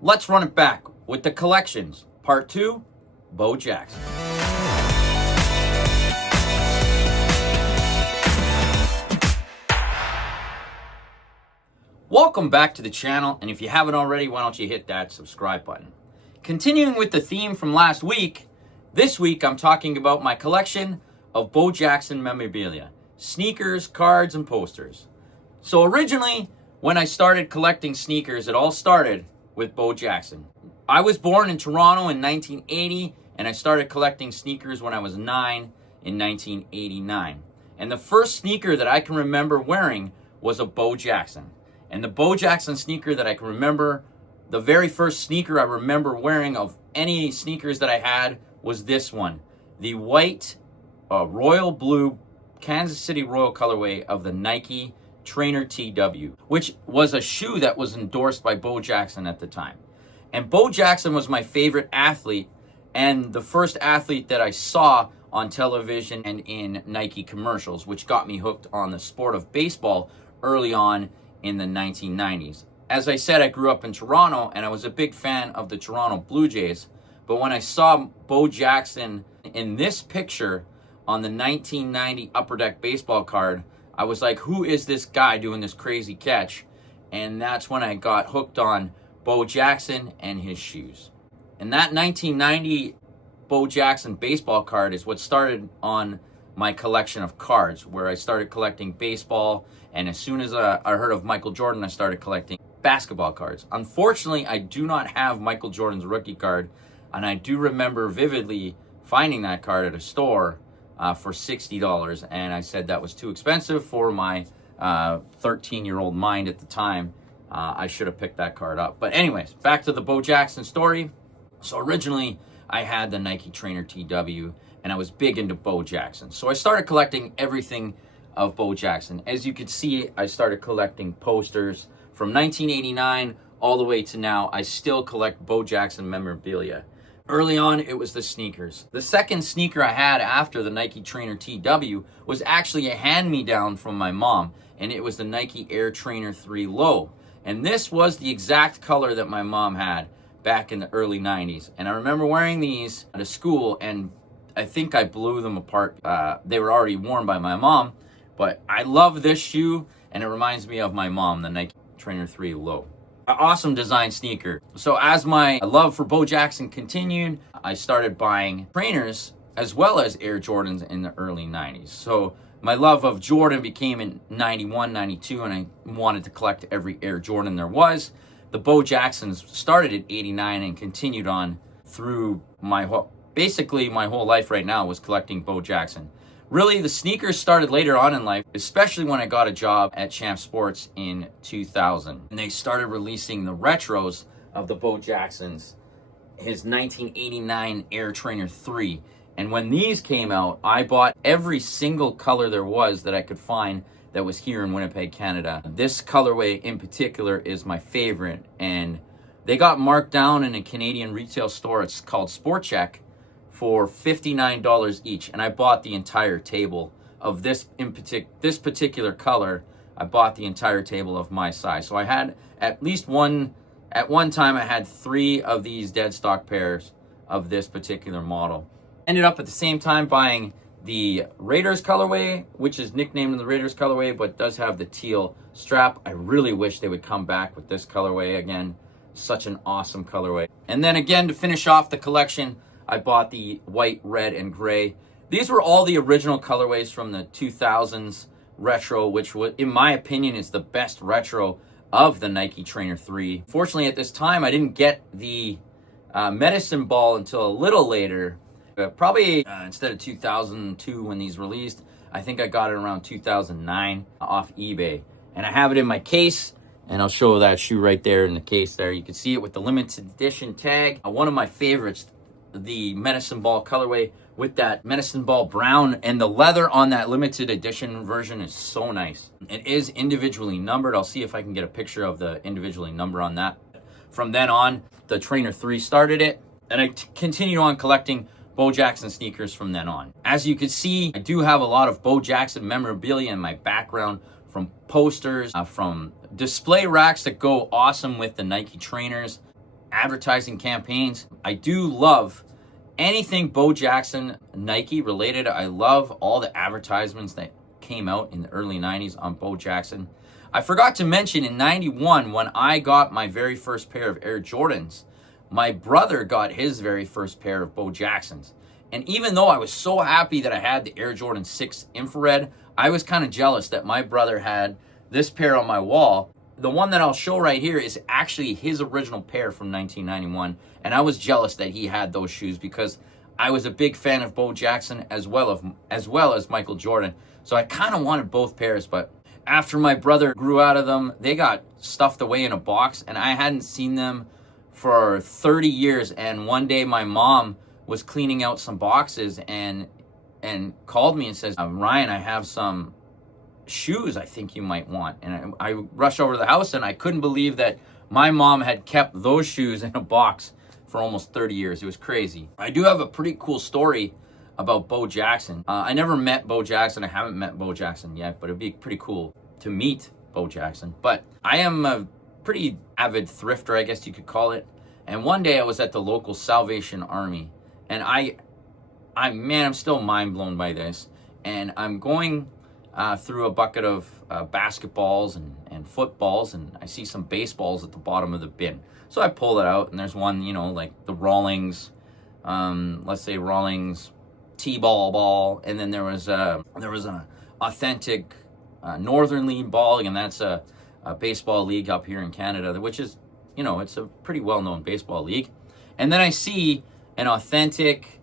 Let's run it back with the collections. Part 2, Bo Jackson. Welcome back to the channel, and if you haven't already, why don't you hit that subscribe button. Continuing with the theme from last week, this week I'm talking about my collection of Bo Jackson memorabilia, sneakers, cards, and posters. So originally, when I started collecting sneakers, it all started with Bo Jackson. I was born in Toronto in 1980, and I started collecting sneakers when I was 9 in 1989. And the first sneaker that I can remember wearing was a Bo Jackson. And the Bo Jackson sneaker that I can remember, the very first sneaker I remember wearing of any sneakers that I had was this one. The white, royal blue Kansas City Royal colorway of the Nike Trainer TW, which was a shoe that was endorsed by Bo Jackson at the time. And Bo Jackson was my favorite athlete and the first athlete that I saw on television and in Nike commercials, which got me hooked on the sport of baseball early on in the 1990s. As I said, I grew up in Toronto and I was a big fan of the Toronto Blue Jays. But when I saw Bo Jackson in this picture on the 1990 Upper Deck baseball card, I was like, who is this guy doing this crazy catch? And that's when I got hooked on Bo Jackson and his shoes. And that 1990 Bo Jackson baseball card is what started on my collection of cards, where I started collecting baseball. And as soon as I heard of Michael Jordan, I started collecting basketball cards. Unfortunately, I do not have Michael Jordan's rookie card. And I do remember vividly finding that card at a store for $60. And I said that was too expensive for my 13-year-old mind at the time. I should have picked that card up. But anyways, back to the Bo Jackson story. So originally, I had the Nike Trainer TW, and I was big into Bo Jackson. So I started collecting everything of Bo Jackson. As you can see, I started collecting posters from 1989 all the way to now. I still collect Bo Jackson memorabilia. Early on, it was the sneakers. The second sneaker I had after the Nike Trainer TW was actually a hand-me-down from my mom, and it was the Nike Air Trainer 3 Low. And this was the exact color that my mom had back in the early 90s. And I remember wearing these to school, and I think I blew them apart. They were already worn by my mom, but I love this shoe, and it reminds me of my mom, the Nike Trainer 3 Low. An awesome design sneaker. So as my love for Bo Jackson continued, I started buying trainers as well as Air Jordans in the early 90s. So my love of Jordan became in 91, 92, and I wanted to collect every Air Jordan there was. The Bo Jacksons started at 89 and continued on through my whole life right now was collecting Bo Jackson. Really, the sneakers started later on in life, especially when I got a job at Champ Sports in 2000. And they started releasing the retros of the Bo Jacksons, his 1989 Air Trainer 3. And when these came out, I bought every single color there was that I could find that was here in Winnipeg, Canada. This colorway in particular is my favorite, and they got marked down in a Canadian retail store. It's called Sport Check for $59 each, and I bought the entire table of this particular color. I bought the entire table of my size. So I had at one time I had 3 of these dead stock pairs of this particular model. Ended up at the same time buying the Raiders colorway, which is nicknamed the Raiders colorway, but does have the teal strap. I really wish they would come back with this colorway again. Such an awesome colorway. And then again, to finish off the collection, I bought the white, red, and gray. These were all the original colorways from the 2000s retro, which in my opinion is the best retro of the Nike Trainer 3. Fortunately, at this time, I didn't get the medicine ball until a little later. Probably instead of 2002 when these released, I think I got it around 2009 off eBay. And I have it in my case, and I'll show that shoe right there in the case there. You can see it with the limited edition tag. One of my favorites, the medicine ball colorway with that medicine ball brown, and the leather on that limited edition version is so nice. It is individually numbered. I'll see if I can get a picture of the individually number on that. From then on, the Trainer 3 started it, and I continued on collecting Bo Jackson sneakers from then on. As you can see, I do have a lot of Bo Jackson memorabilia in my background, from posters, from display racks that go awesome with the Nike trainers. advertising campaigns. I do love anything Bo Jackson Nike related. I love all the advertisements that came out in the early 90s on Bo Jackson. I forgot to mention in 91, when I got my very first pair of Air Jordans, my brother got his very first pair of Bo Jacksons. And even though I was so happy that I had the Air Jordan 6 infrared, I was kind of jealous that my brother had this pair on my wall. The one that I'll show right here is actually his original pair from 1991. And I was jealous that he had those shoes because I was a big fan of Bo Jackson as well as Michael Jordan. So I kind of wanted both pairs, but after my brother grew out of them, they got stuffed away in a box, and I hadn't seen them for 30 years. And one day my mom was cleaning out some boxes and called me and says, Ryan, I have some shoes I think you might want. And I rushed over to the house, and I couldn't believe that my mom had kept those shoes in a box for almost 30 years. It was crazy. I do have a pretty cool story about Bo Jackson. I never met Bo Jackson. I haven't met Bo Jackson yet, but it'd be pretty cool to meet Bo Jackson. But I am a pretty avid thrifter, I guess you could call it. And one day I was at the local Salvation Army, and I'm still mind blown by this. And I'm going through a bucket of basketballs and footballs, and I see some baseballs at the bottom of the bin. So I pull it out, and there's one, like the Rawlings, let's say Rawlings T-ball ball, and then there was an authentic Northern League ball, and that's a baseball league up here in Canada, which is, it's a pretty well-known baseball league. And then I see an authentic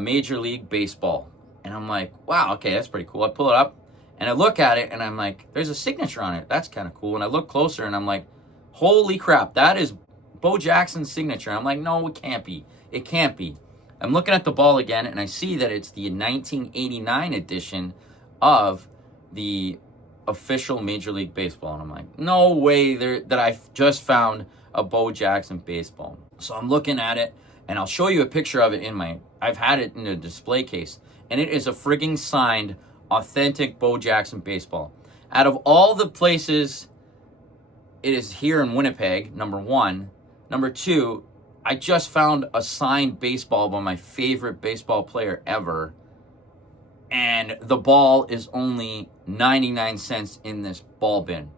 Major League Baseball, and I'm like, wow, okay, that's pretty cool. I pull it up, and I look at it, and I'm like, there's a signature on it. That's kind of cool. And I look closer, and I'm like, holy crap, that is Bo Jackson's signature. I'm like, no, it can't be. It can't be. I'm looking at the ball again, and I see that it's the 1989 edition of the official Major League Baseball. And I'm like, no way that I've just found a Bo Jackson baseball. So I'm looking at it, and I'll show you a picture of it I've had it in a display case, and it is a frigging signed, authentic Bo Jackson baseball. Out of all the places, it is here in Winnipeg, number one. Number two, I just found a signed baseball by my favorite baseball player ever, and the ball is only 99 cents in this ball bin.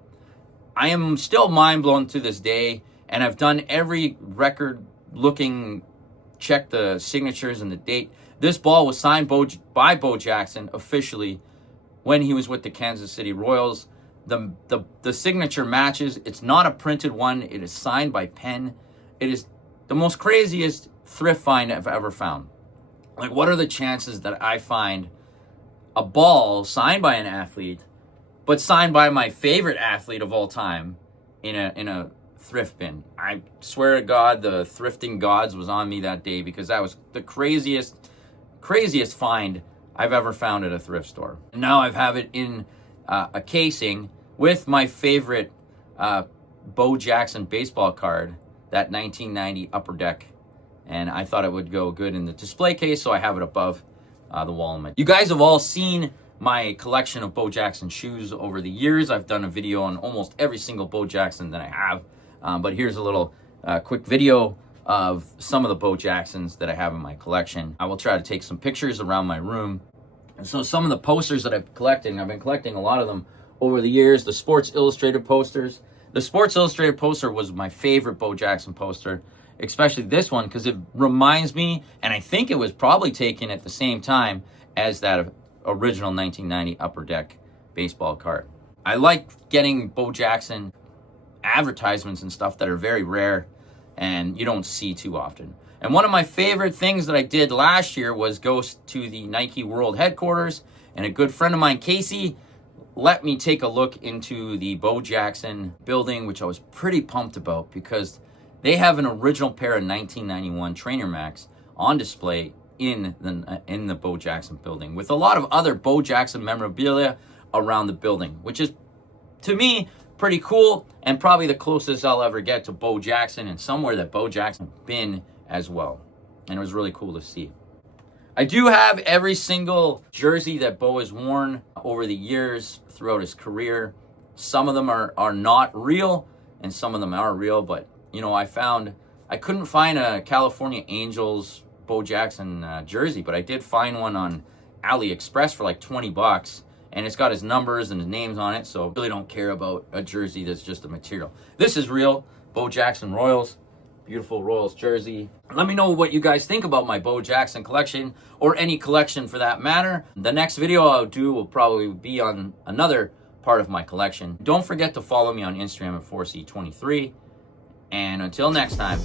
I am still mind blown to this day, and I've done every record looking, check the signatures and the date. This ball was signed by Bo Jackson officially when he was with the Kansas City Royals. The signature matches. It's not a printed one. It is signed by pen. It is the most craziest thrift find I've ever found. Like, what are the chances that I find a ball signed by an athlete, but signed by my favorite athlete of all time in a thrift bin? I swear to God, the thrifting gods was on me that day, because that was the craziest find I've ever found at a thrift store. Now I have it in a casing with my favorite Bo Jackson baseball card, that 1990 Upper Deck, and I thought it would go good in the display case, so I have it above the wall. You guys have all seen my collection of Bo Jackson shoes over the years. I've done a video on almost every single Bo Jackson that I have, but here's a little quick video of some of the Bo Jacksons that I have in my collection. I will try to take some pictures around my room. And so some of the posters that I've been collecting a lot of them over the years. The Sports Illustrated posters. The Sports Illustrated poster was my favorite Bo Jackson poster, especially this one, because it reminds me, and I think it was probably taken at the same time as that original 1990 Upper Deck baseball card. I like getting Bo Jackson advertisements and stuff that are very rare and you don't see too often. And one of my favorite things that I did last year was go to the Nike World headquarters, and a good friend of mine, Casey, let me take a look into the Bo Jackson building, which I was pretty pumped about, because they have an original pair of 1991 Trainer Max on display in the Bo Jackson building, with a lot of other Bo Jackson memorabilia around the building, which is, to me, pretty cool, and probably the closest I'll ever get to Bo Jackson, and somewhere that Bo Jackson been as well. And it was really cool to see. I do have every single jersey that Bo has worn over the years throughout his career. Some of them are not real, and some of them are real, but I found I couldn't find a California Angels Bo Jackson jersey, but I did find one on AliExpress for like 20 bucks. And it's got his numbers and his names on it, so I really don't care about a jersey that's just a material. This is real, Bo Jackson Royals. Beautiful Royals jersey. Let me know what you guys think about my Bo Jackson collection, or any collection for that matter. The next video I'll do will probably be on another part of my collection. Don't forget to follow me on Instagram at 4C23. And until next time.